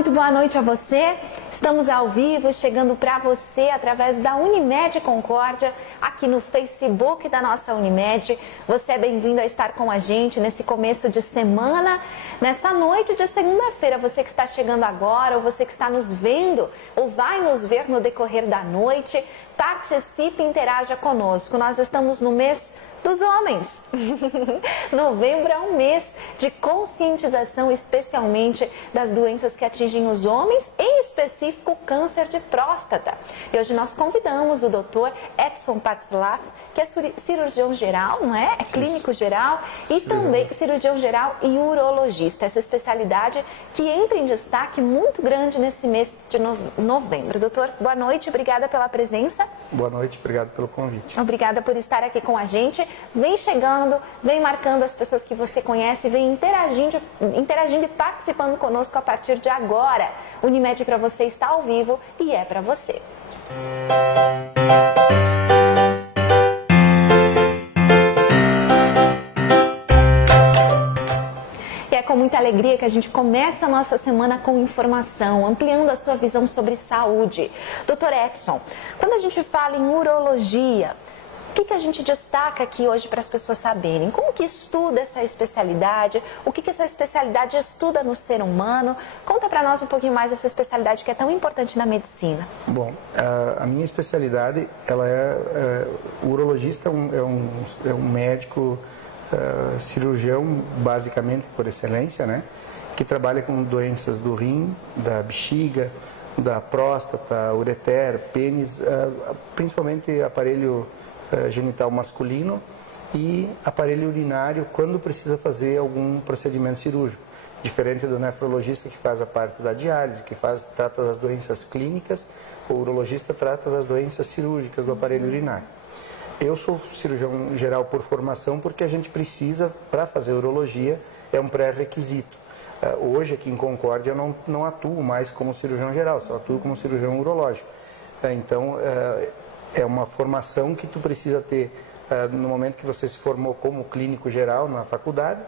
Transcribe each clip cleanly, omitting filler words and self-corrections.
muito boa noite a você. Estamos ao vivo, chegando para você através da Unimed Concórdia, aqui no Facebook da nossa Unimed. Você é bem-vindo a estar com a gente nesse começo de semana, nessa noite de segunda-feira. Você que está chegando agora, ou você que está nos vendo, ou vai nos ver no decorrer da noite, participe e interaja conosco. Nós estamos no mês dos homens. Novembro é um mês de conscientização, especialmente das doenças que atingem os homens, em específico o câncer de próstata. E hoje nós convidamos o Dr. Edson Patzlaff, que é cirurgião geral, não é? É clínico geral e também cirurgião geral e urologista. Essa especialidade que entra em destaque muito grande nesse mês de novembro. Doutor, boa noite, obrigada pela presença. Boa noite, obrigado pelo convite. Obrigada por estar aqui com a gente. Vem chegando, vem marcando as pessoas que você conhece, vem interagindo e participando conosco a partir de agora. Unimed para você está ao vivo e é para você. E é com muita alegria que a gente começa a nossa semana com informação, ampliando a sua visão sobre saúde. Dr. Edson, quando a gente fala em urologia, o que a gente destaca aqui hoje para as pessoas saberem? Como que estuda essa especialidade? O que essa especialidade estuda no ser humano? Conta para nós um pouquinho mais dessa especialidade que é tão importante na medicina. Bom, a minha especialidade, ela o urologista é um médico cirurgião, basicamente por excelência, né? Que trabalha com doenças do rim, da bexiga, da próstata, ureter, pênis, principalmente aparelho genital masculino e aparelho urinário quando precisa fazer algum procedimento cirúrgico. Diferente do nefrologista que faz a parte da diálise, que trata das doenças clínicas, o urologista trata das doenças cirúrgicas do aparelho urinário. Eu sou cirurgião geral por formação porque a gente precisa, para fazer urologia, é um pré-requisito. Hoje aqui em Concórdia eu não atuo mais como cirurgião geral, só atuo como cirurgião urológico. Então, é uma formação que tu precisa ter no momento que você se formou como clínico geral na faculdade,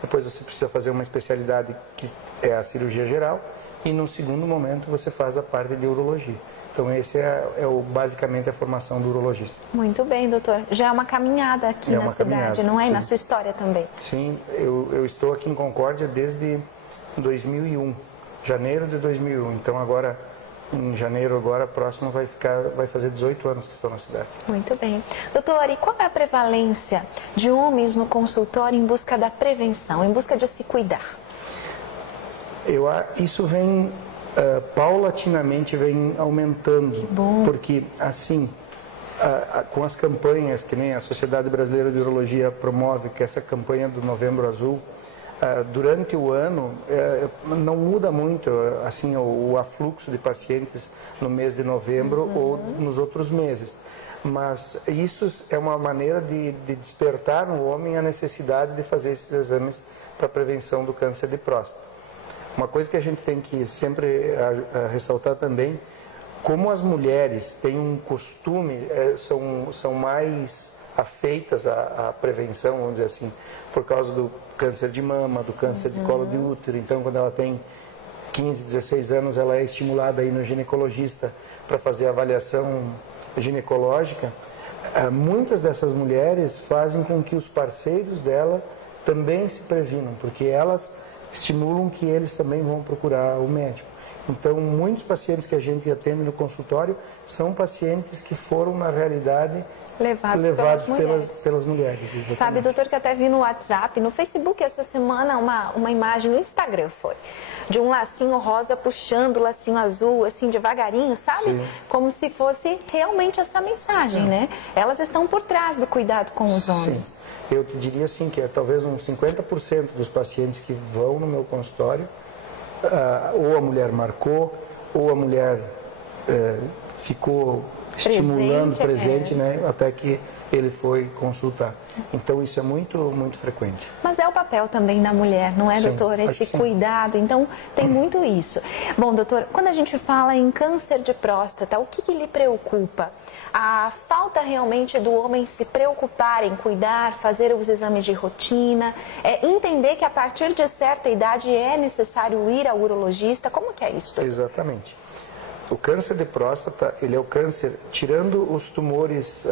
depois você precisa fazer uma especialidade que é a cirurgia geral e no segundo momento você faz a parte de urologia. Então esse basicamente a formação do urologista. Muito bem, doutor. Já é uma caminhada aqui na cidade, não é? Sim. Na sua história também. Sim, eu estou aqui em Concórdia desde 2001, janeiro de 2001, então agora em janeiro próximo vai fazer 18 anos que estou na cidade. Muito bem. Doutor, e qual é a prevalência de homens no consultório em busca da prevenção, em busca de se cuidar? Isso vem, paulatinamente vem aumentando. Que bom. Porque assim, com as campanhas que nem a Sociedade Brasileira de Urologia promove, que é essa campanha do Novembro Azul, durante o ano não muda muito assim o afluxo de pacientes no mês de novembro ou nos outros meses, mas isso é uma maneira de despertar no homem a necessidade de fazer esses exames para prevenção do câncer de próstata. Uma coisa que a gente tem que sempre ressaltar também, como as mulheres têm um costume, são mais afeitas à prevenção, vamos dizer assim, por causa do câncer de mama, do câncer de colo de útero. Então, quando ela tem 15, 16 anos, ela é estimulada aí no ginecologista para fazer a avaliação ginecológica. Muitas dessas mulheres fazem com que os parceiros dela também se previnam, porque elas estimulam que eles também vão procurar o médico. Então, muitos pacientes que a gente atende no consultório são pacientes que foram, na realidade, levados pelas mulheres. Exatamente. Sabe, doutor, que até vi no WhatsApp, no Facebook essa semana, uma imagem no Instagram de um lacinho rosa puxando o lacinho azul, assim, devagarinho, sabe? Sim. Como se fosse realmente essa mensagem, né? Elas estão por trás do cuidado com os homens. Sim. Eu te diria assim que talvez uns 50% dos pacientes que vão no meu consultório, ou a mulher marcou, ou a mulher ficou estimulando, presente, né? Até que ele foi consultar. Então isso é muito, muito frequente. Mas é o papel também da mulher, não é, Sim, doutor? Esse sim. cuidado, então tem muito isso. Bom, doutor, quando a gente fala em câncer de próstata, o que lhe preocupa? A falta realmente do homem se preocupar em cuidar, fazer os exames de rotina, entender que a partir de certa idade é necessário ir ao urologista, como que é isso? Exatamente. O câncer de próstata, ele é o câncer, tirando os tumores,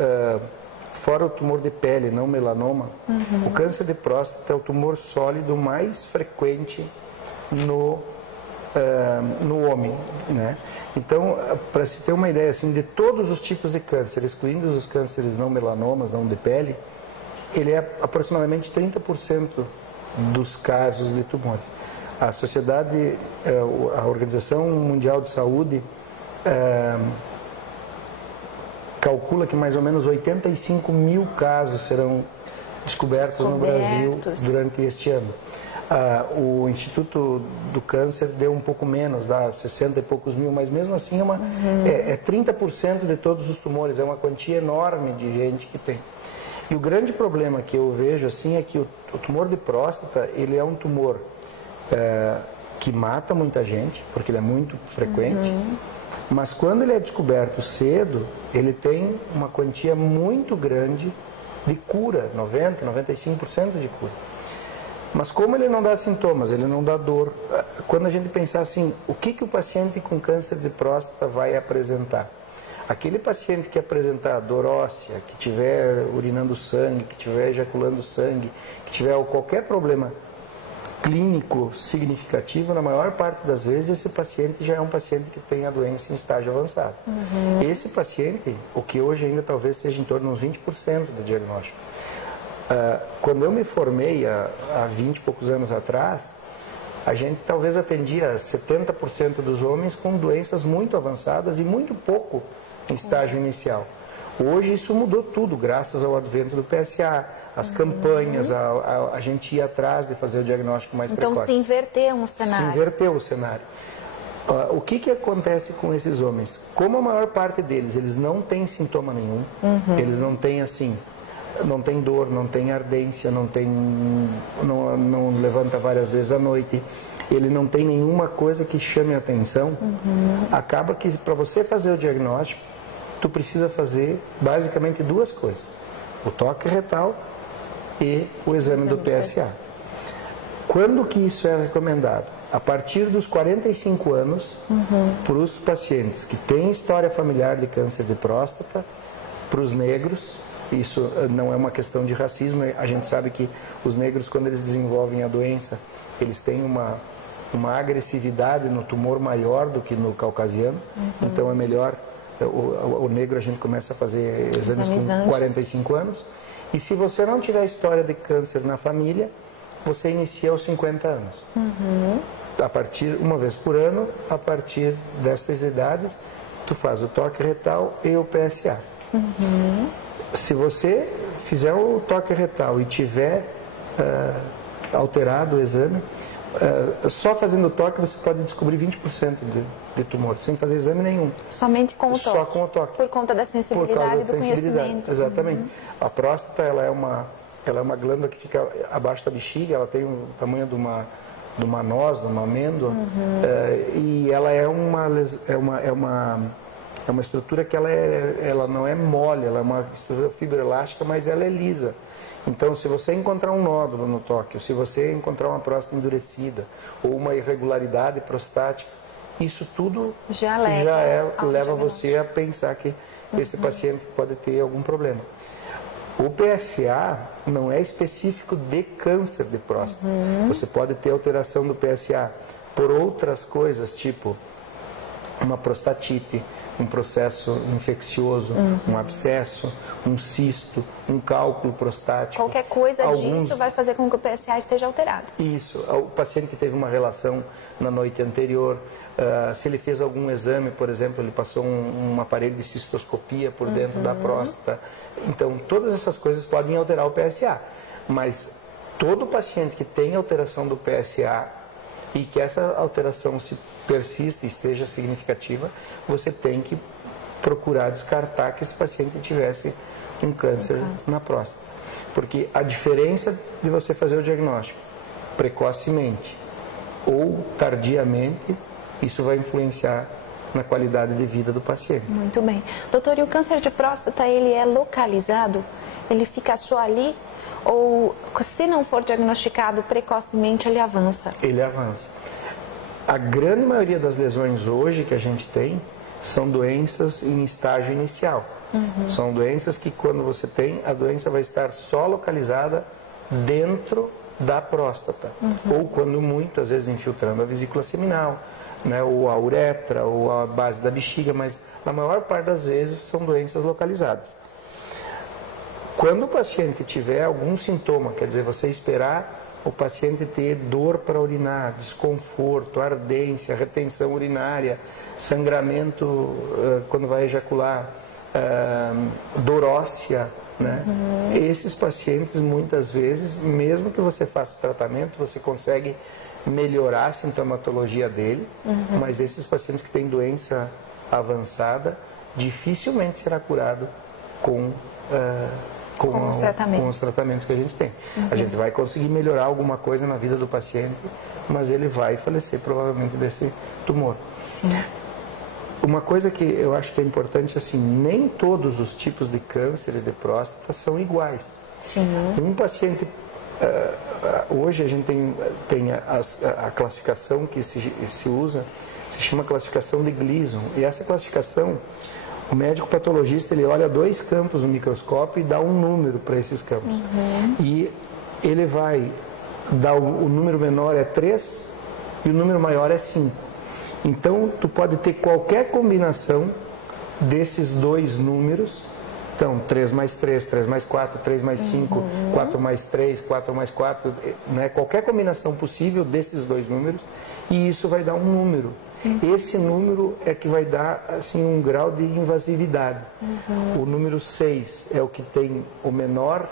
fora o tumor de pele, não melanoma, o câncer de próstata é o tumor sólido mais frequente no homem, né? Então, para se ter uma ideia assim, de todos os tipos de câncer, excluindo os cânceres não melanomas, não de pele, ele é aproximadamente 30% dos casos de tumores. A sociedade, a Organização Mundial de Saúde calcula que mais ou menos 85 mil casos serão descobertos no Brasil durante este ano. O Instituto do Câncer deu um pouco menos, dá 60 e poucos mil, mas mesmo assim é 30% de todos os tumores, é uma quantia enorme de gente que tem. E o grande problema que eu vejo assim é que o tumor de próstata, ele é um tumor que mata muita gente, porque ele é muito frequente, mas quando ele é descoberto cedo, ele tem uma quantia muito grande de cura, 90%, 95% de cura. Mas como ele não dá sintomas, ele não dá dor, quando a gente pensar assim, o que o paciente com câncer de próstata vai apresentar? Aquele paciente que apresentar dor óssea, que estiver urinando sangue, que estiver ejaculando sangue, que tiver qualquer problema clínico significativo, na maior parte das vezes esse paciente já é um paciente que tem a doença em estágio avançado. Esse paciente, o que hoje ainda talvez seja em torno de uns 20% do diagnóstico. Quando eu me formei há 20 e poucos anos atrás, a gente talvez atendia 70% dos homens com doenças muito avançadas e muito pouco em estágio inicial. Hoje isso mudou tudo, graças ao advento do PSA, as campanhas, a gente ir atrás de fazer o diagnóstico mais precoce. Então se inverteu um cenário. Se inverteu o cenário. O que acontece com esses homens? Como a maior parte deles, eles não têm sintoma nenhum, eles não têm assim, não tem dor, não tem ardência, não levanta várias vezes à noite, ele não tem nenhuma coisa que chame a atenção, acaba que para você fazer o diagnóstico, tu precisa fazer basicamente duas coisas, o toque retal e o exame do PSA. Quando que isso é recomendado? A partir dos 45 anos, para os pacientes que têm história familiar de câncer de próstata, para os negros, isso não é uma questão de racismo, a gente sabe que os negros, quando eles desenvolvem a doença, eles têm uma agressividade no tumor maior do que no caucasiano, então é melhor, o negro a gente começa a fazer exames com 45 anos, e se você não tiver história de câncer na família, você inicia aos 50 anos. A partir, uma vez por ano, a partir destas idades, tu faz o toque retal e o PSA. Se você fizer o toque retal e tiver alterado o exame, só fazendo o toque você pode descobrir 20% de tumor, sem fazer exame nenhum. Somente com o toque? Só com o toque. Por conta da sensibilidade do conhecimento. Exatamente. A próstata, ela é uma glândula que fica abaixo da bexiga, ela tem o tamanho de uma noz, de uma amêndoa, e ela é uma estrutura que ela não é mole, ela é uma estrutura fibroelástica, mas ela é lisa. Então, se você encontrar um nódulo no toque, ou se você encontrar uma próstata endurecida, ou uma irregularidade prostática, isso tudo já leva você a pensar que esse paciente pode ter algum problema. O PSA não é específico de câncer de próstata. Você pode ter alteração do PSA por outras coisas, tipo uma prostatite, um processo infeccioso, um abscesso, um cisto, um cálculo prostático. Qualquer coisa disso vai fazer com que o PSA esteja alterado. Isso. O paciente que teve uma relação na noite anterior, se ele fez algum exame, por exemplo, ele passou um aparelho de cistoscopia por dentro da próstata. Então, todas essas coisas podem alterar o PSA. Mas todo paciente que tem alteração do PSA e que essa alteração se persista e esteja significativa, você tem que procurar descartar que esse paciente tivesse um câncer na próstata. Porque a diferença de você fazer o diagnóstico precocemente ou tardiamente, isso vai influenciar na qualidade de vida do paciente. Muito bem. Doutor, e o câncer de próstata, ele é localizado? Ele fica só ali? Ou, se não for diagnosticado precocemente, ele avança? Ele avança. A grande maioria das lesões hoje que a gente tem são doenças em estágio inicial. São doenças que, quando você tem, a doença vai estar só localizada dentro da próstata. Ou, quando muito, às vezes infiltrando a vesícula seminal, né, ou a uretra, ou a base da bexiga, mas na maior parte das vezes são doenças localizadas. Quando o paciente tiver algum sintoma, quer dizer, você esperar o paciente ter dor para urinar, desconforto, ardência, retenção urinária, sangramento quando vai ejacular, dor óssea, né? Esses pacientes, muitas vezes, mesmo que você faça o tratamento, você consegue melhorar a sintomatologia dele, mas esses pacientes que têm doença avançada, dificilmente será curado com os tratamentos que a gente tem. A gente vai conseguir melhorar alguma coisa na vida do paciente, mas ele vai falecer provavelmente desse tumor. Sim. Uma coisa que eu acho que é importante, assim, nem todos os tipos de cânceres de próstata são iguais. Sim. Um paciente, hoje a gente tem a classificação que se usa, se chama classificação de Gleason, e essa classificação, o médico patologista, ele olha 2 campos no microscópio e dá um número para esses campos. E ele vai dar o número menor é 3 e o número maior é 5. Então, tu pode ter qualquer combinação desses 2 números. Então, 3 mais 3, 3 mais 4, 3 mais 5, 4 mais 3, 4 mais 4, né? Qualquer combinação possível desses 2 números, e isso vai dar um número. Esse número é que vai dar, assim, um grau de invasividade. O número 6 é o que tem o menor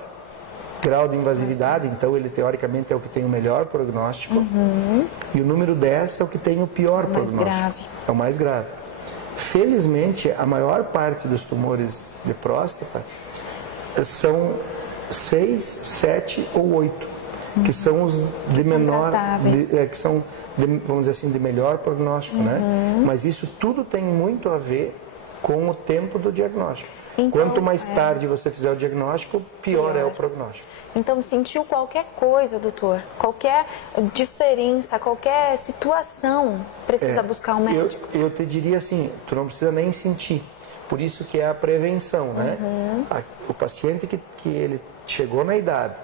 grau de invasividade, então ele teoricamente é o que tem o melhor prognóstico. E o número 10 é o que tem o pior prognóstico. Grave. É o mais grave. Felizmente, a maior parte dos tumores de próstata são 6, 7 ou 8, que são os de menor, que são, vamos dizer assim, de melhor prognóstico, né? Mas isso tudo tem muito a ver com o tempo do diagnóstico. Então, quanto mais tarde você fizer o diagnóstico, pior é o prognóstico. Então, sentiu qualquer coisa, doutor, qualquer diferença, qualquer situação, precisa buscar um médico? Eu te diria assim, tu não precisa nem sentir. Por isso que é a prevenção, né? O paciente que ele chegou na idade,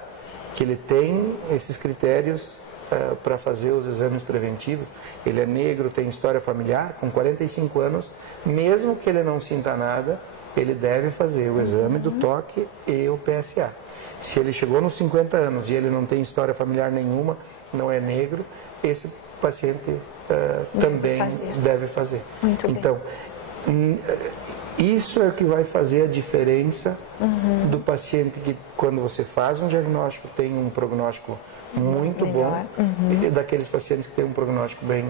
que ele tem esses critérios para fazer os exames preventivos, ele é negro, tem história familiar, com 45 anos, mesmo que ele não sinta nada, ele deve fazer o exame do toque e o PSA. Se ele chegou nos 50 anos e ele não tem história familiar nenhuma, não é negro, esse paciente também deve fazer. Muito então, isso é o que vai fazer a diferença do paciente que, quando você faz um diagnóstico, tem um prognóstico muito bom, e daqueles pacientes que têm um prognóstico bem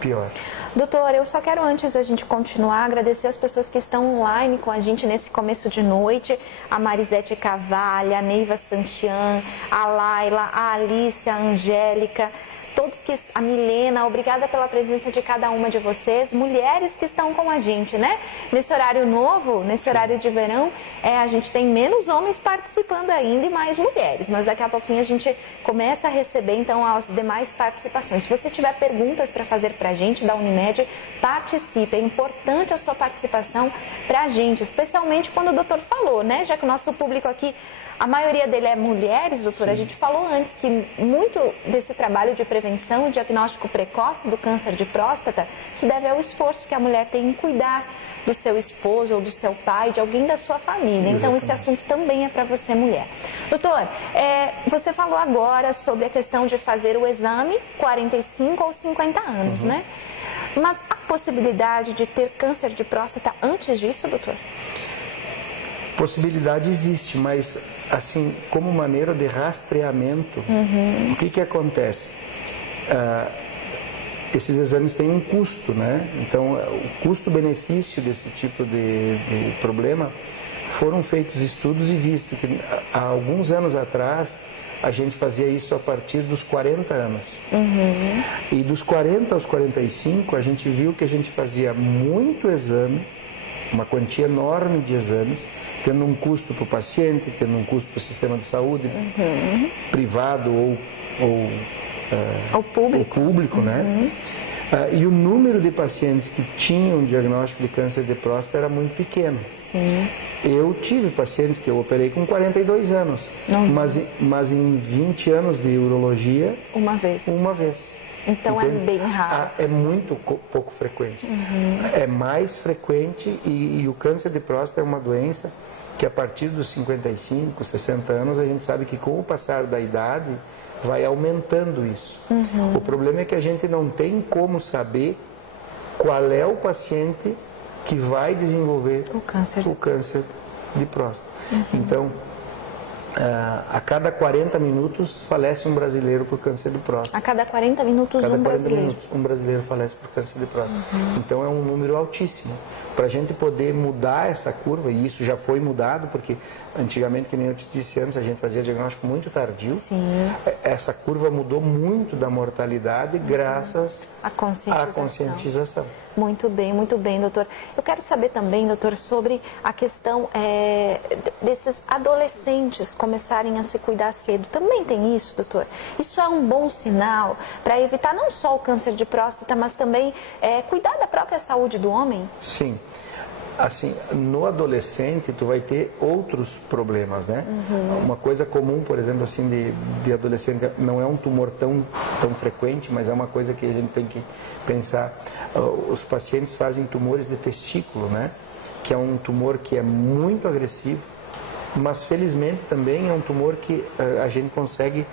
pior. Doutor, eu só quero, antes da gente continuar, agradecer as pessoas que estão online com a gente nesse começo de noite, a Marisete Cavalli, a Neiva Santian, a Laila, a Alice, a Angélica, todos a Milena, obrigada pela presença de cada uma de vocês, mulheres que estão com a gente, né? Nesse horário novo, nesse horário de verão, a gente tem menos homens participando ainda e mais mulheres, mas daqui a pouquinho a gente começa a receber, então, as demais participações. Se você tiver perguntas para fazer para a gente da Unimed, participe, é importante a sua participação para a gente, especialmente quando o doutor falou, né? Já que o nosso público aqui, a maioria dele é mulheres, doutora. A gente falou antes que muito desse trabalho de prevenção e diagnóstico precoce do câncer de próstata se deve ao esforço que a mulher tem em cuidar do seu esposo ou do seu pai, de alguém da sua família. Então, esse assunto também é para você, mulher. Doutor, você falou agora sobre a questão de fazer o exame 45 ou 50 anos, né? Mas há possibilidade de ter câncer de próstata antes disso, doutor? Possibilidade existe, mas assim, como maneira de rastreamento, o que acontece? Esses exames têm um custo, né? Então, o custo-benefício desse tipo de problema foram feitos estudos e visto que há alguns anos atrás a gente fazia isso a partir dos 40 anos. E dos 40 aos 45 a gente viu que a gente fazia muito exame, uma quantia enorme de exames, tendo um custo para o paciente, tendo um custo para o sistema de saúde, privado ou público, né? E o número de pacientes que tinham diagnóstico de câncer de próstata era muito pequeno. Sim. Eu tive pacientes que eu operei com 42 anos, mas em 20 anos de urologia... Uma vez. Então é bem raro. É muito pouco frequente. É mais frequente e o câncer de próstata é uma doença que a partir dos 55, 60 anos a gente sabe que com o passar da idade vai aumentando isso. O problema é que a gente não tem como saber qual é o paciente que vai desenvolver o câncer de próstata. Então, a cada 40 minutos falece um brasileiro por câncer de próstata. A cada 40 minutos um brasileiro falece por câncer de próstata. Então é um número altíssimo. Para a gente poder mudar essa curva, e isso já foi mudado, porque antigamente, que nem eu te disse antes, a gente fazia diagnóstico muito tardio. Sim. Essa curva mudou muito da mortalidade graças à conscientização. Muito bem, doutor. Eu quero saber também, doutor, sobre a questão desses adolescentes começarem a se cuidar cedo. Também tem isso, doutor? Isso é um bom sinal para evitar não só o câncer de próstata, mas também cuidar da própria saúde do homem? Sim. Assim, no adolescente, tu vai ter outros problemas, né? Uma coisa comum, por exemplo, assim, de adolescente, não é um tumor tão frequente, mas é uma coisa que a gente tem que pensar. Os pacientes fazem tumores de testículo, né? Que é um tumor que é muito agressivo, mas felizmente também é um tumor que a gente consegue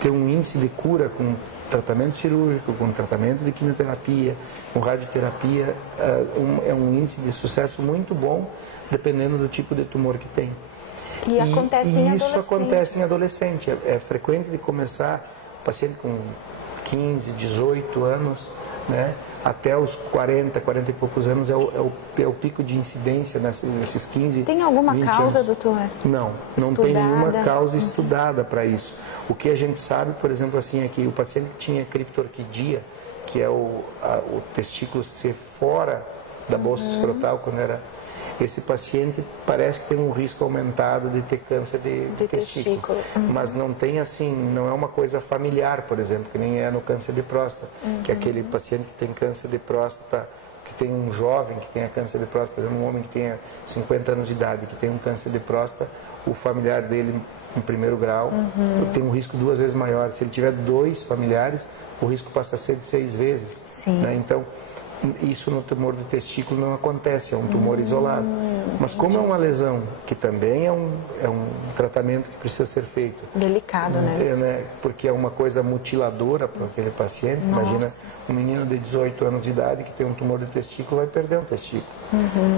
ter um índice de cura com tratamento cirúrgico, com tratamento de quimioterapia, com radioterapia, é um índice de sucesso muito bom, dependendo do tipo de tumor que tem. E isso acontece em adolescente. É frequente de começar paciente com 15, 18 anos, né? Até os 40 e poucos anos é o pico de incidência nesses 15, Tem alguma 20 causa, anos. doutor? Não tem nenhuma causa estudada para isso. O que a gente sabe, por exemplo, assim, é que o paciente que tinha criptorquidia, que é o testículo ser fora da bolsa escrotal, quando era... Esse paciente parece que tem um risco aumentado de ter câncer de testículo. Mas não tem assim, não é uma coisa familiar, por exemplo, que nem é no câncer de próstata, que é aquele paciente que tem câncer de próstata, que tem um jovem que tenha câncer de próstata, por exemplo, um homem que tenha 50 anos de idade, que tem um câncer de próstata, o familiar dele em primeiro grau tem um risco 2 vezes maior. Se ele tiver 2 familiares, o risco passa a ser de 6 vezes. Né? Então, isso no tumor do testículo não acontece, é um tumor isolado. Mas como é uma lesão que também é um tratamento que precisa ser feito. Delicado, né? Porque é uma coisa mutiladora para aquele paciente. Nossa. Imagina um menino de 18 anos de idade que tem um tumor de testículo, vai perder um testículo.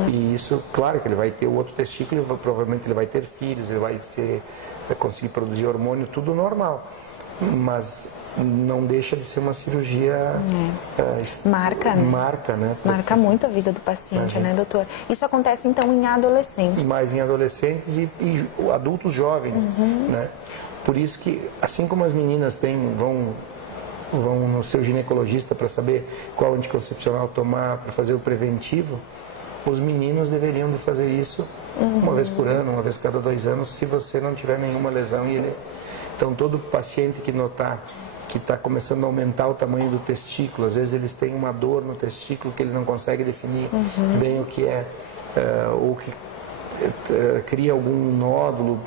E isso, claro que ele vai ter o outro testículo, provavelmente ele vai ter filhos, ele vai conseguir produzir hormônio, tudo normal. Mas não deixa de ser uma cirurgia... Marca, né? Marca muito a vida do paciente, né, doutor? Isso acontece, então, em adolescentes. Mais em adolescentes e adultos jovens, né? Por isso que, assim como as meninas vão no seu ginecologista para saber qual anticoncepcional tomar, para fazer o preventivo, os meninos deveriam de fazer isso uma vez por ano, uma vez cada 2 anos, se você não tiver nenhuma lesão. Então, todo paciente que notar que está começando a aumentar o tamanho do testículo, às vezes eles têm uma dor no testículo que ele não consegue definir bem o que é, ou que cria algum nódulo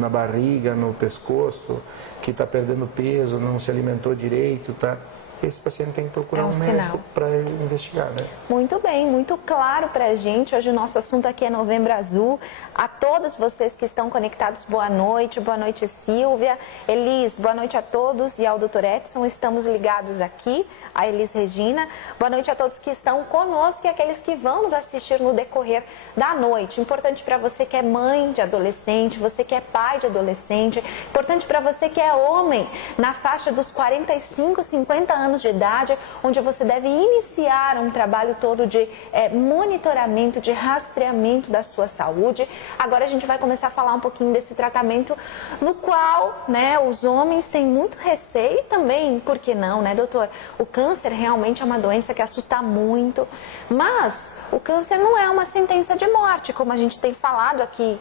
na barriga, no pescoço, que está perdendo peso, não se alimentou direito, tá? Esse paciente tem que procurar um médico para investigar, né? Muito bem, muito claro para a gente. Hoje o nosso assunto aqui é Novembro Azul. A todos vocês que estão conectados, boa noite. Boa noite, Silvia. Elis, boa noite a todos. E ao Dr. Edson, estamos ligados aqui. A Elis Regina. Boa noite a todos que estão conosco e aqueles que vão nos assistir no decorrer da noite. Importante para você que é mãe de adolescente, você que é pai de adolescente. Importante para você que é homem, na faixa dos 45, 50 anos anos de idade, onde você deve iniciar um trabalho todo de monitoramento, de rastreamento da sua saúde. Agora a gente vai começar a falar um pouquinho desse tratamento, no qual, né, os homens têm muito receio e também, por que não, né, doutor? O câncer realmente é uma doença que assusta muito, mas o câncer não é uma sentença de morte, como a gente tem falado aqui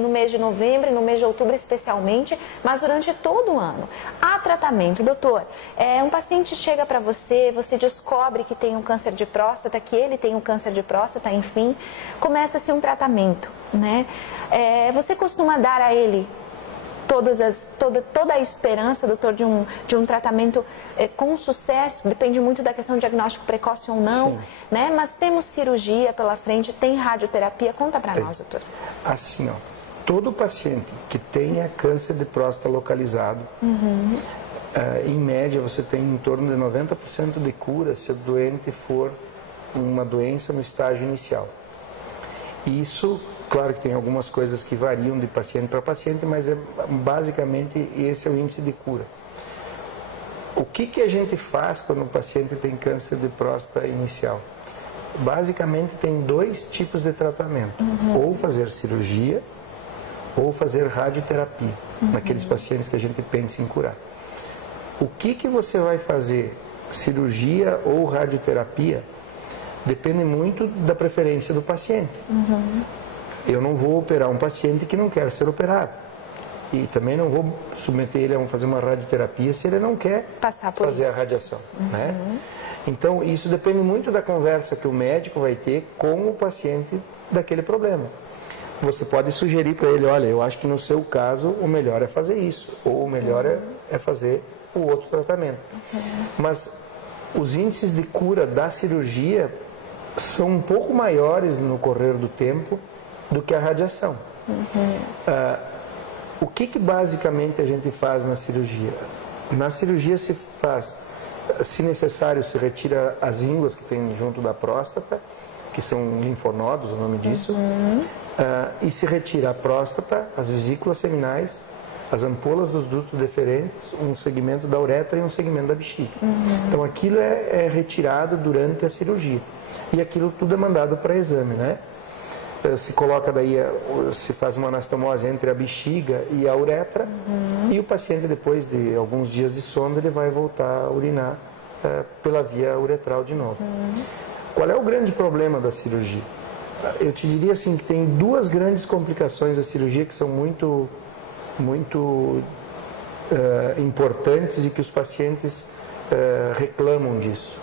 no mês de novembro e no mês de outubro especialmente, mas durante todo o ano. Há tratamento, doutor. Um paciente chega para você, você descobre que tem um câncer de próstata, que ele tem um câncer de próstata, enfim, começa-se um tratamento, né? Você costuma dar a ele toda a esperança, doutor, de um tratamento com sucesso? Depende muito da questão de diagnóstico precoce ou não, né? Mas temos cirurgia pela frente, tem radioterapia. Conta para nós, doutor. Assim, ó, todo paciente que tenha câncer de próstata localizado, em média você tem em torno de 90% de cura se o doente for uma doença no estágio inicial. Isso, claro que tem algumas coisas que variam de paciente para paciente, mas basicamente esse é o índice de cura. O que a gente faz quando o paciente tem câncer de próstata inicial? Basicamente tem dois tipos de tratamento, ou fazer cirurgia ou fazer radioterapia, naqueles pacientes que a gente pensa em curar. O que você vai fazer, cirurgia ou radioterapia, depende muito da preferência do paciente. Eu não vou operar um paciente que não quer ser operado. E também não vou submeter ele a fazer uma radioterapia se ele não quer fazer a radiação. Né? Então, isso depende muito da conversa que o médico vai ter com o paciente daquele problema. Você pode sugerir para ele, olha, eu acho que no seu caso o melhor é fazer isso, ou o melhor é fazer o outro tratamento. Mas os índices de cura da cirurgia são um pouco maiores no correr do tempo do que a radiação. O que basicamente a gente faz na cirurgia? Na cirurgia se faz, se necessário, se retira as ínguas que tem junto da próstata, que são linfonodos, o nome disso, e se retira a próstata, as vesículas seminais, as ampolas dos dutos deferentes, um segmento da uretra e um segmento da bexiga. Então aquilo é retirado durante a cirurgia. E aquilo tudo é mandado para exame, né? Se coloca daí, se faz uma anastomose entre a bexiga e a uretra, e o paciente, depois de alguns dias de sonda, ele vai voltar a urinar pela via uretral de novo. Qual é o grande problema da cirurgia? Eu te diria assim que tem duas grandes complicações da cirurgia que são muito importantes e que os pacientes reclamam disso.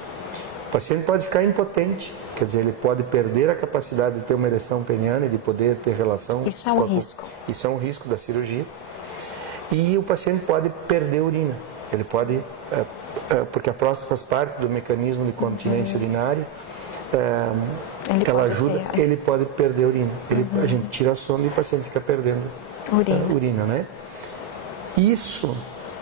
O paciente pode ficar impotente, quer dizer, ele pode perder a capacidade de ter uma ereção peniana e de poder ter relação. Isso é um risco. Isso é um risco da cirurgia. E o paciente pode perder urina. Ele pode, porque a próstata faz parte do mecanismo de continência urinária, ela ajuda, ele pode perder urina. A gente tira a sonda e o paciente fica perdendo urina, né? Isso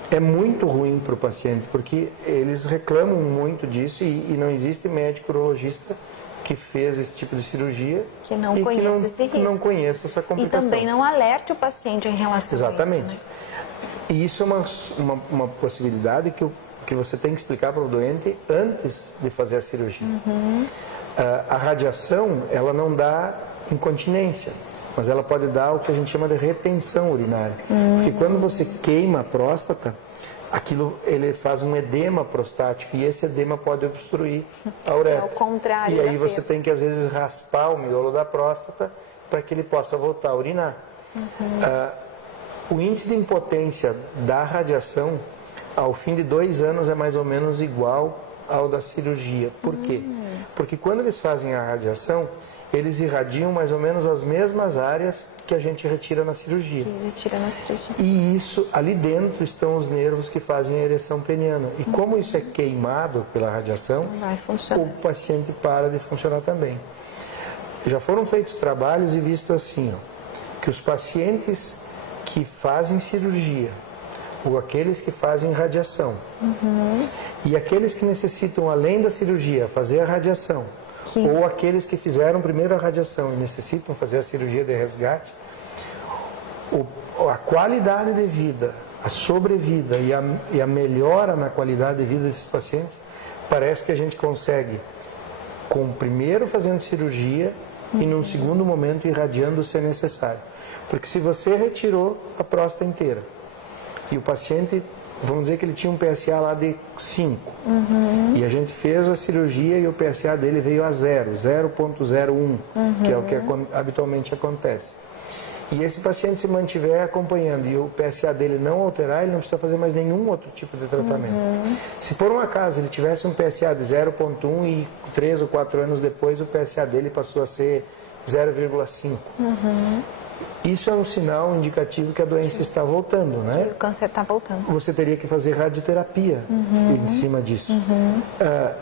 é muito ruim para o paciente, porque eles reclamam muito disso e não existe médico urologista que fez esse tipo de cirurgia que não conhece esse risco. Que não conheça essa complicação. E também não alerte o paciente em relação Exatamente. a isso. Né? E isso é uma possibilidade que você tem que explicar para o doente antes de fazer a cirurgia. A radiação, ela não dá incontinência, mas ela pode dar o que a gente chama de retenção urinária. Porque quando você queima a próstata, ele faz um edema prostático e esse edema pode obstruir a uretra. Ao contrário. E aí você tem que, às vezes, raspar o miolo da próstata para que ele possa voltar a urinar. O índice de impotência da radiação, ao fim de 2 anos, é mais ou menos igual ao da cirurgia. Por quê? Porque quando eles fazem a radiação, eles irradiam mais ou menos as mesmas áreas que a gente retira na cirurgia. E isso, ali dentro estão os nervos que fazem a ereção peniana. E como isso é queimado pela radiação, o paciente para de funcionar também. Já foram feitos trabalhos e visto assim, que os pacientes que fazem cirurgia, ou aqueles que fazem radiação, e aqueles que necessitam, além da cirurgia, fazer a radiação, ou aqueles que fizeram primeiro a radiação e necessitam fazer a cirurgia de resgate, a qualidade de vida a sobrevida e a melhora na qualidade de vida desses pacientes, parece que a gente consegue, primeiro fazendo cirurgia e num segundo momento irradiando se é necessário. Porque se você retirou a próstata inteira e o paciente, vamos dizer que ele tinha um PSA lá de 5, e a gente fez a cirurgia e o PSA dele veio a 0,01, que é o que habitualmente acontece. E esse paciente se mantiver acompanhando e o PSA dele não alterar, ele não precisa fazer mais nenhum outro tipo de tratamento. Se por um acaso ele tivesse um PSA de 0,1 e 3 ou 4 anos depois o PSA dele passou a ser 0,5. Isso é um sinal indicativo que a doença está voltando, né? O câncer está voltando. Você teria que fazer radioterapia em cima disso.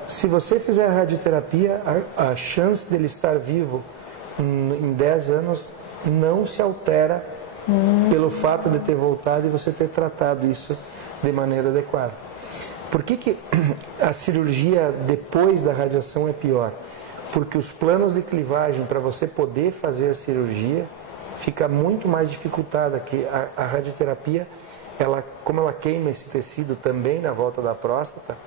Se você fizer radioterapia, a chance dele estar vivo em 10 anos não se altera pelo fato de ter voltado e você ter tratado isso de maneira adequada. Por que a cirurgia depois da radiação é pior? Porque os planos de clivagem para você poder fazer a cirurgia fica muito mais dificultada, que a radioterapia, como ela queima esse tecido também na volta da próstata,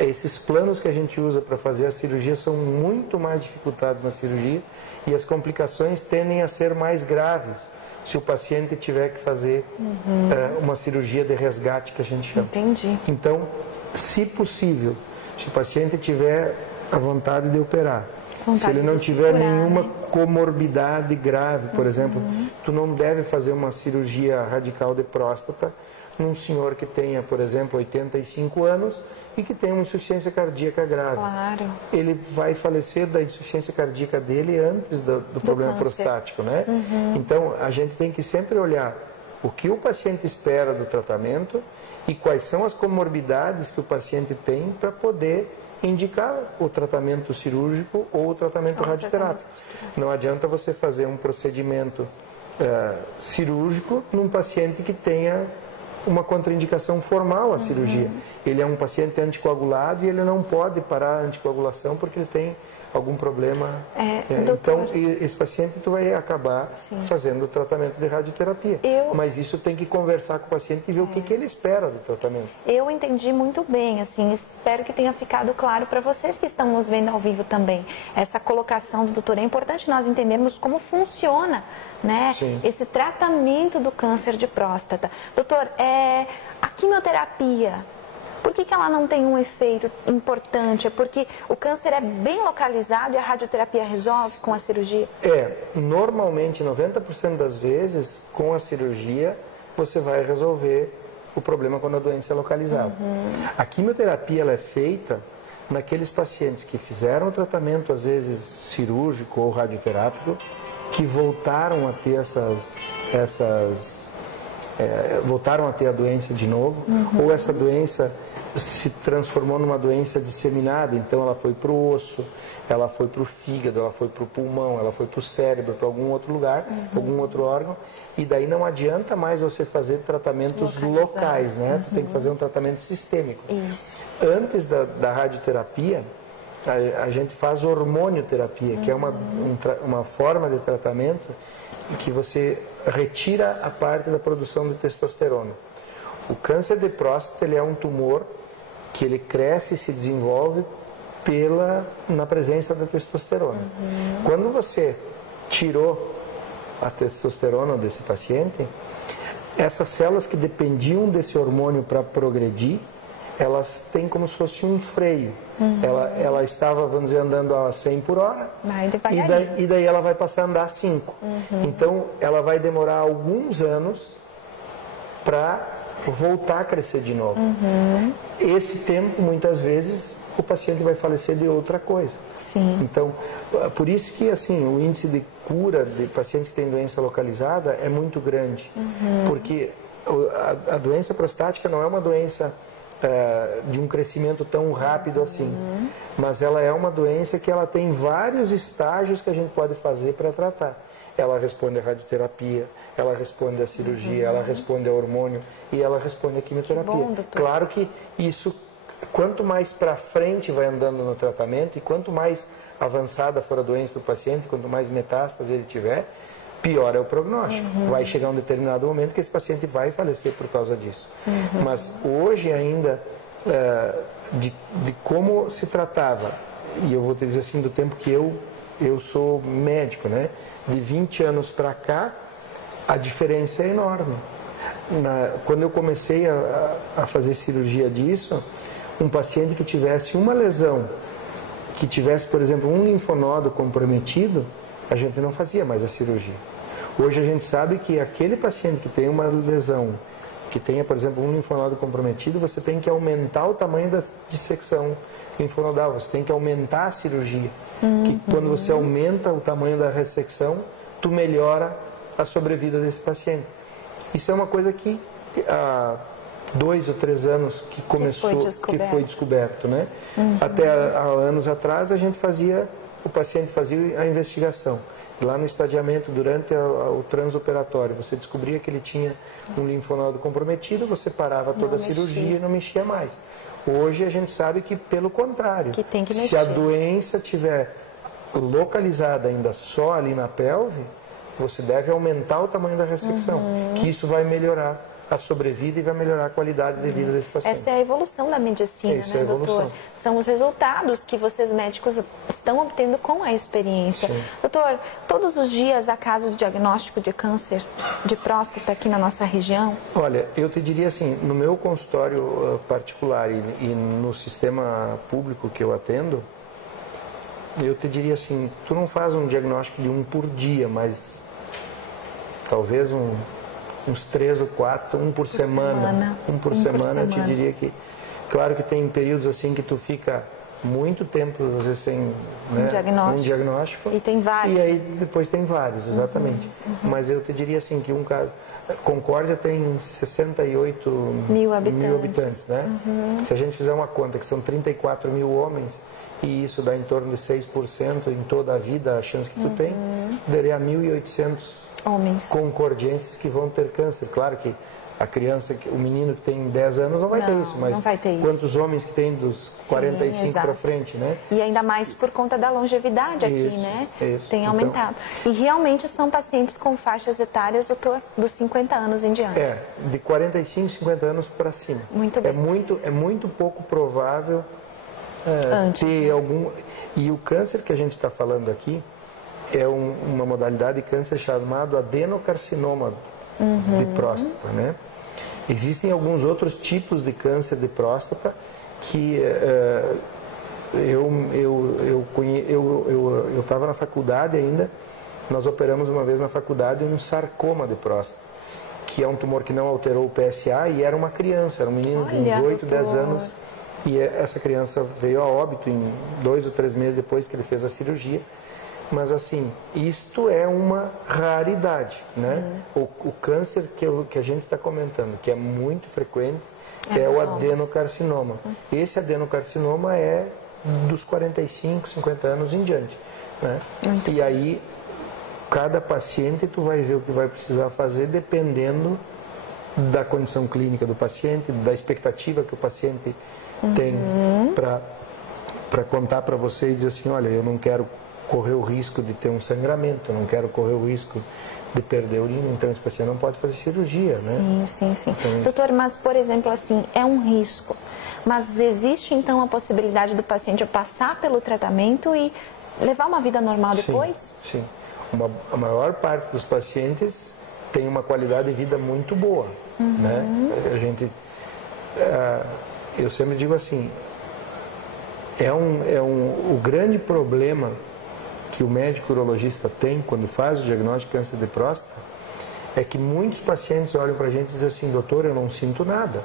esses planos que a gente usa para fazer a cirurgia são muito mais dificultados na cirurgia e as complicações tendem a ser mais graves se o paciente tiver que fazer uma cirurgia de resgate, que a gente chama. Entendi. Então, se possível, se o paciente tiver a vontade de operar, se ele não tiver nenhuma comorbidade grave, por exemplo, tu não deve fazer uma cirurgia radical de próstata num senhor que tenha, por exemplo, 85 anos e que tenha uma insuficiência cardíaca grave. Claro. Ele vai falecer da insuficiência cardíaca dele antes do problema prostático, né? Então, a gente tem que sempre olhar o que o paciente espera do tratamento e quais são as comorbidades que o paciente tem para poder indicar o tratamento cirúrgico ou o tratamento radioterápico. Não adianta você fazer um procedimento cirúrgico num paciente que tenha uma contraindicação formal à cirurgia. Ele é um paciente anticoagulado e ele não pode parar a anticoagulação porque ele tem algum problema. Então, esse paciente tu vai acabar fazendo o tratamento de radioterapia. Mas isso tem que conversar com o paciente e ver o que ele espera do tratamento. Eu entendi muito bem, assim, espero que tenha ficado claro para vocês que estão nos vendo ao vivo também. Essa colocação do doutor, é importante nós entendermos como funciona, né, esse tratamento do câncer de próstata. Doutor, a quimioterapia, por que ela não tem um efeito importante? É porque o câncer é bem localizado e a radioterapia resolve com a cirurgia? Normalmente, 90% das vezes, com a cirurgia, você vai resolver o problema quando a doença é localizada. A quimioterapia ela é feita naqueles pacientes que fizeram o tratamento, às vezes cirúrgico ou radioterápico, que voltaram a ter voltaram a ter a doença de novo, ou essa doença se transformou numa doença disseminada, então ela foi para o osso, ela foi para o fígado, ela foi para o pulmão, ela foi para o cérebro, para algum outro lugar, algum outro órgão, e daí não adianta mais você fazer tratamentos locais, né? Tu tem que fazer um tratamento sistêmico. Isso. Antes da radioterapia, a gente faz hormonioterapia, que é uma forma de tratamento que você retira a parte da produção de testosterona. O câncer de próstata ele é um tumor que ele cresce e se desenvolve na presença da testosterona. Quando você tirou a testosterona desse paciente, essas células que dependiam desse hormônio para progredir, elas têm como se fosse um freio. Ela estava, vamos dizer, andando a 100 por hora e daí ela vai passar a andar a 5. Então, ela vai demorar alguns anos para voltar a crescer de novo. Esse tempo, muitas vezes, o paciente vai falecer de outra coisa. Então, por isso que assim, o índice de cura de pacientes que têm doença localizada é muito grande. Porque a doença prostática não é uma doença de um crescimento tão rápido assim, mas ela é uma doença que ela tem vários estágios que a gente pode fazer para tratar. Ela responde à radioterapia, ela responde à cirurgia, ela responde ao hormônio e ela responde à quimioterapia. Claro que isso, quanto mais para frente vai andando no tratamento e quanto mais avançada for a doença do paciente, quanto mais metástase ele tiver, pior é o prognóstico. Vai chegar um determinado momento que esse paciente vai falecer por causa disso. Mas hoje ainda, de como se tratava, e eu vou te dizer assim, do tempo que eu sou médico, né? De 20 anos para cá, a diferença é enorme. Quando eu comecei a fazer cirurgia disso, um paciente que tivesse uma lesão, que tivesse, por exemplo, um linfonodo comprometido, a gente não fazia mais a cirurgia. Hoje a gente sabe que aquele paciente que tem uma lesão, que tenha, por exemplo, um linfonodo comprometido, você tem que aumentar o tamanho da dissecção linfonodal, você tem que aumentar a cirurgia. Que quando você aumenta o tamanho da ressecção, tu melhora a sobrevida desse paciente. Isso é uma coisa que há 2 ou 3 anos que começou, que foi descoberto, né? Até há anos atrás o paciente fazia a investigação. Lá no estadiamento, durante o transoperatório, você descobria que ele tinha um linfonodo comprometido, você parava toda a cirurgia e não mexia mais. Hoje a gente sabe que, pelo contrário, que tem que mexer. Se a doença estiver localizada ainda só ali na pelve, você deve aumentar o tamanho da ressecção, que isso vai melhorar a sobrevida e vai melhorar a qualidade de vida desse paciente. Essa é a evolução da medicina, né, doutor? São os resultados que vocês médicos estão obtendo com a experiência. Sim. Doutor, todos os dias há caso de diagnóstico de câncer de próstata aqui na nossa região? Olha, eu te diria assim, no meu consultório particular e no sistema público que eu atendo, eu te diria assim, tu não faz um diagnóstico de 1 por dia, mas talvez uns 3 ou 4, um por semana. Um por semana, eu te diria que... Claro que tem períodos assim que tu fica muito tempo, às vezes sem um diagnóstico. E tem vários. E aí depois tem vários, exatamente. Mas eu te diria assim que Concórdia tem 68 mil habitantes, né? Se a gente fizer uma conta que são 34 mil homens, e isso dá em torno de 6% em toda a vida, a chance que tu tem, daria 1.800 homens concordienses que vão ter câncer. Claro que a criança, o menino que tem 10 anos não vai ter isso, mas quantos homens que tem dos 45 para frente, né? E ainda mais por conta da longevidade aqui, né? Tem aumentado. Então, e realmente são pacientes com faixas etárias, doutor, dos 50 anos em diante. De 45, 50 anos para cima. Muito bem. É muito pouco provável ter algum... E o câncer que a gente está falando aqui é uma modalidade de câncer chamado adenocarcinoma de próstata, né? Existem alguns outros tipos de câncer de próstata que eu estava na faculdade ainda, nós operamos uma vez na faculdade um sarcoma de próstata, que é um tumor que não alterou o PSA e era uma criança, era um menino de uns 8, 10 anos, e essa criança veio a óbito em 2 ou 3 meses depois que ele fez a cirurgia. Mas assim, isto é uma raridade, né? O câncer que a gente está comentando, que é muito frequente, é o adenocarcinoma. Esse adenocarcinoma é dos 45, 50 anos em diante, né? E aí, cada paciente tu vai ver o que vai precisar fazer dependendo da condição clínica do paciente, da expectativa que o paciente tem para contar para você e dizer assim, olha, eu não quero correr o risco de ter um sangramento, eu não quero correr o risco de perder a urina, então esse paciente não pode fazer cirurgia, né? Sim. Então, doutor, mas por exemplo assim, é um risco, mas existe então a possibilidade do paciente passar pelo tratamento e levar uma vida normal depois? Sim. A maior parte dos pacientes tem uma qualidade de vida muito boa, né? Eu sempre digo assim, o grande problema que o médico urologista tem quando faz o diagnóstico de câncer de próstata é que muitos pacientes olham para a gente e dizem assim, doutor, eu não sinto nada.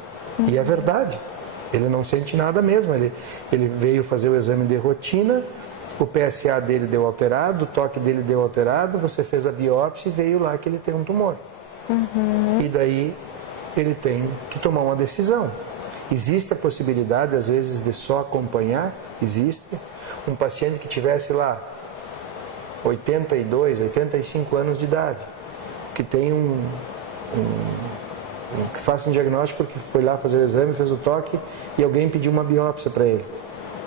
E é verdade, ele não sente nada mesmo. Ele veio fazer o exame de rotina, o PSA dele deu alterado, o toque dele deu alterado, você fez a biópsia e veio lá que ele tem um tumor. E daí ele tem que tomar uma decisão. Existe a possibilidade, às vezes, de só acompanhar? Existe. Um paciente que tivesse lá 82, 85 anos de idade, que tem que faça um diagnóstico porque foi lá fazer o exame, fez o toque e alguém pediu uma biópsia para ele.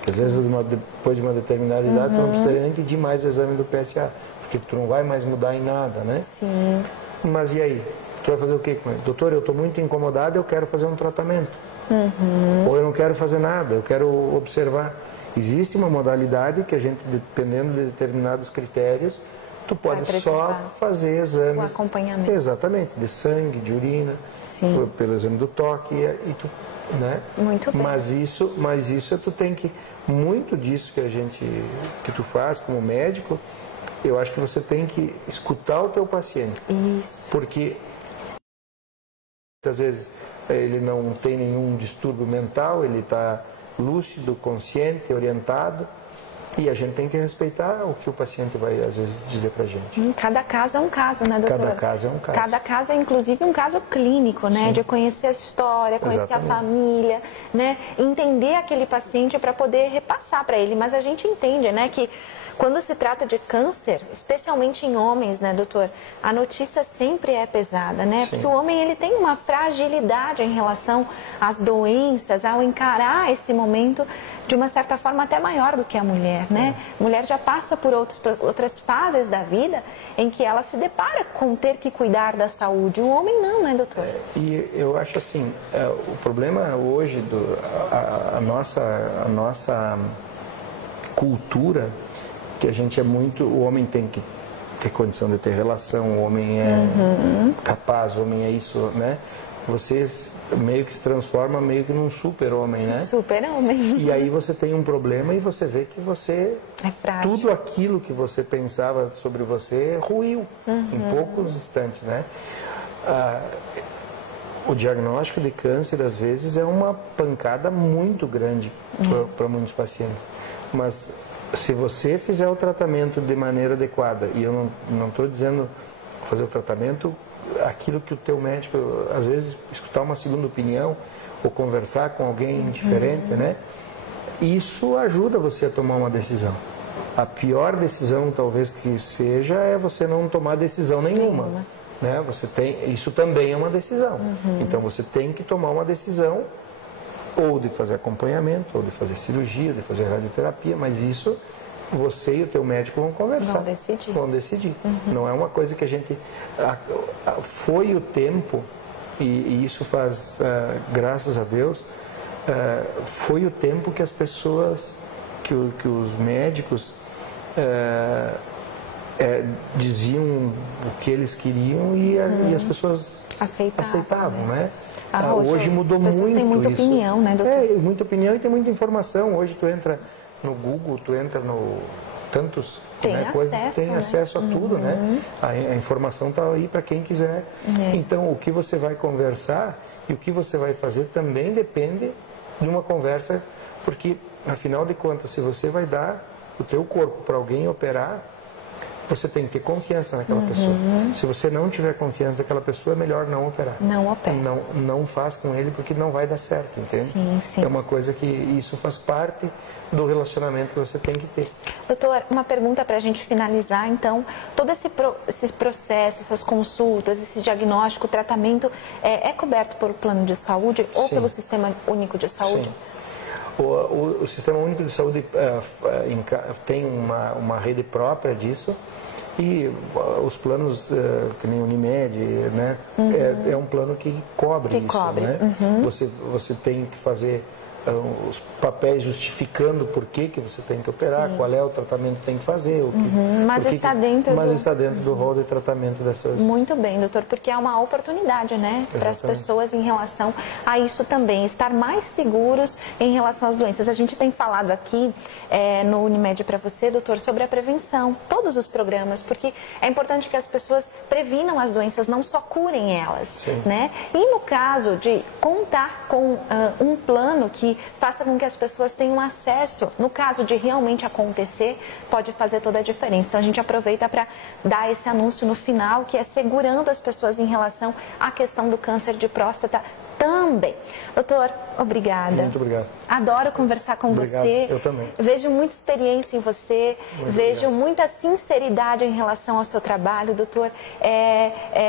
Às vezes, depois de uma determinada idade, tu não precisaria nem pedir mais o exame do PSA, porque tu não vai mais mudar em nada, né? Sim. Mas e aí? Tu vai fazer o quê com ele? Doutor, eu estou muito incomodado, eu quero fazer um tratamento. Ou eu não quero fazer nada, eu quero observar. Existe uma modalidade que a gente, dependendo de determinados critérios, tu pode só fazer exames. O acompanhamento. Exatamente, de sangue, de urina, pelo exame do toque, e tu, né? Muito bem. Mas isso tu tem que, muito disso que tu faz como médico, eu acho que você tem que escutar o teu paciente. Isso. Porque muitas vezes ele não tem nenhum distúrbio mental, ele está lúcido, consciente, orientado, e a gente tem que respeitar o que o paciente vai, às vezes, dizer para a gente. Cada caso é um caso, né, doutor? Cada caso é um caso. Cada caso é, inclusive, um caso clínico, né? Sim. De conhecer a história, conhecer Exatamente. A família, né? Entender aquele paciente para poder repassar para ele. Mas a gente entende, né, que quando se trata de câncer, especialmente em homens, né, doutor, a notícia sempre é pesada, né? Sim. Porque o homem, ele tem uma fragilidade em relação às doenças, ao encarar esse momento de uma certa forma até maior do que a mulher, né? A mulher já passa por outras fases da vida em que ela se depara com ter que cuidar da saúde. O homem não, né, doutor? E eu acho assim, o problema hoje, a nossa cultura, que a gente é muito, o homem tem que ter condição de ter relação, o homem é capaz, o homem é isso, né? Você meio que se transforma meio que num super-homem, né? Super-homem. E aí você tem um problema e você vê que você... É frágil. Tudo aquilo que você pensava sobre você ruiu em poucos instantes, né? O diagnóstico de câncer, às vezes, é uma pancada muito grande para muitos pacientes. Mas se você fizer o tratamento de maneira adequada, e eu não estou dizendo fazer o tratamento, aquilo que o teu médico, às vezes, escutar uma segunda opinião ou conversar com alguém diferente, né? Isso ajuda você a tomar uma decisão. A pior decisão, talvez, que seja, é você não tomar decisão nenhuma. Né? Isso também é uma decisão. Então, você tem que tomar uma decisão ou de fazer acompanhamento, ou de fazer cirurgia, ou de fazer radioterapia, mas isso você e o teu médico vão conversar. Vão decidir. Não é uma coisa que a gente... Foi o tempo, e isso faz, graças a Deus, foi o tempo que as pessoas, que os médicos diziam o que eles queriam e as pessoas aceitavam, né? Hoje mudou muito. As pessoas têm muita opinião, né, doutor? Muita opinião e tem muita informação. Hoje tu entra no Google, tu entra no tantos tem acesso a tudo, né? A informação está aí para quem quiser. Então, o que você vai conversar e o que você vai fazer também depende de uma conversa, porque, afinal de contas, se você vai dar o teu corpo para alguém operar, você tem que ter confiança naquela pessoa. Se você não tiver confiança naquela pessoa, é melhor não operar. Não opera. Não faz com ele, porque não vai dar certo, entende? Sim. É uma coisa que isso faz parte do relacionamento que você tem que ter. Doutor, uma pergunta para a gente finalizar, então. Todo esse processo, essas consultas, esse diagnóstico, tratamento, é coberto pelo plano de saúde ou pelo Sistema Único de Saúde? Sim. O Sistema Único de Saúde tem uma rede própria disso, e os planos, que nem o Unimed, né, é um plano que cobre isso. Né? Você tem que fazer os papéis justificando por que você tem que operar, qual é o tratamento que tem que fazer. Mas está dentro do rol de tratamento dessas... Muito bem, doutor, porque é uma oportunidade, né, para as pessoas em relação a isso também, estar mais seguros em relação às doenças. A gente tem falado aqui no Unimed para você, doutor, sobre a prevenção, todos os programas, porque é importante que as pessoas previnam as doenças, não só curem elas, né? E no caso de contar com um plano que faça com que as pessoas tenham acesso, no caso de realmente acontecer, pode fazer toda a diferença. Então a gente aproveita para dar esse anúncio no final, que é segurando as pessoas em relação à questão do câncer de próstata também. Doutor, obrigada. Muito obrigado. Adoro conversar com você. Eu também. Vejo muita experiência em você, vejo muita sinceridade em relação ao seu trabalho, doutor.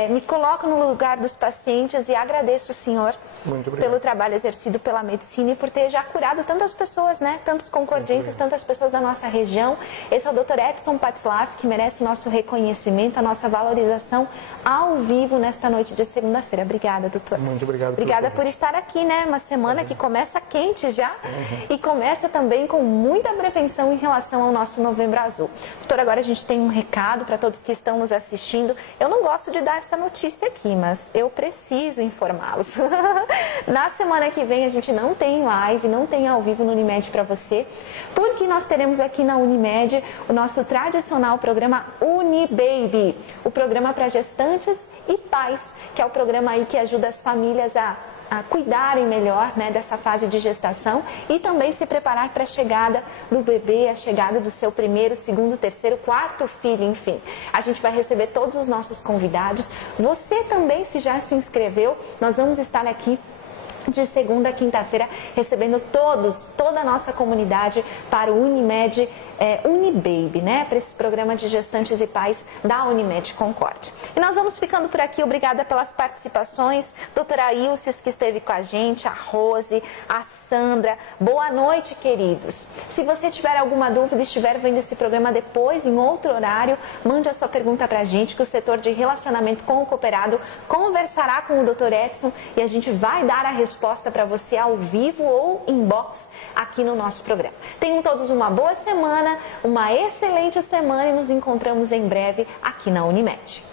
Me coloco no lugar dos pacientes e agradeço o senhor Muito obrigado. Pelo trabalho exercido pela medicina e por ter já curado tantas pessoas, né? Tantos concordienses, tantas pessoas da nossa região. Esse é o Dr. Edson Patzlaff, que merece o nosso reconhecimento, a nossa valorização ao vivo nesta noite de segunda-feira. Obrigada, doutor. Muito obrigado. Obrigada por estar aqui, né? Uma semana que começa quente já e começa também com muita prevenção em relação ao nosso Novembro Azul. Doutor, agora a gente tem um recado para todos que estão nos assistindo. Eu não gosto de dar essa notícia aqui, mas eu preciso informá-los. Na semana que vem a gente não tem live, não tem ao vivo no Unimed para você, porque nós teremos aqui na Unimed o nosso tradicional programa Unibaby, o programa para gestantes e pais, que é o programa aí que ajuda as famílias a cuidarem melhor, né, dessa fase de gestação e também se preparar para a chegada do bebê, a chegada do seu primeiro, segundo, terceiro, quarto filho, enfim. A gente vai receber todos os nossos convidados. Você também, se já se inscreveu, nós vamos estar aqui de segunda a quinta-feira, recebendo toda a nossa comunidade para o Unimed Unibaby, né? Para esse programa de gestantes e pais da Unimed Concórdia. E nós vamos ficando por aqui. Obrigada pelas participações. Doutora Ilses, que esteve com a gente, a Rose, a Sandra. Boa noite, queridos. Se você tiver alguma dúvida e estiver vendo esse programa depois, em outro horário, mande a sua pergunta para a gente, que o setor de relacionamento com o cooperado conversará com o Dr. Edson e a gente vai dar a resposta para você ao vivo ou inbox aqui no nosso programa. Tenham todos uma boa semana, uma excelente semana e nos encontramos em breve aqui na Unimed.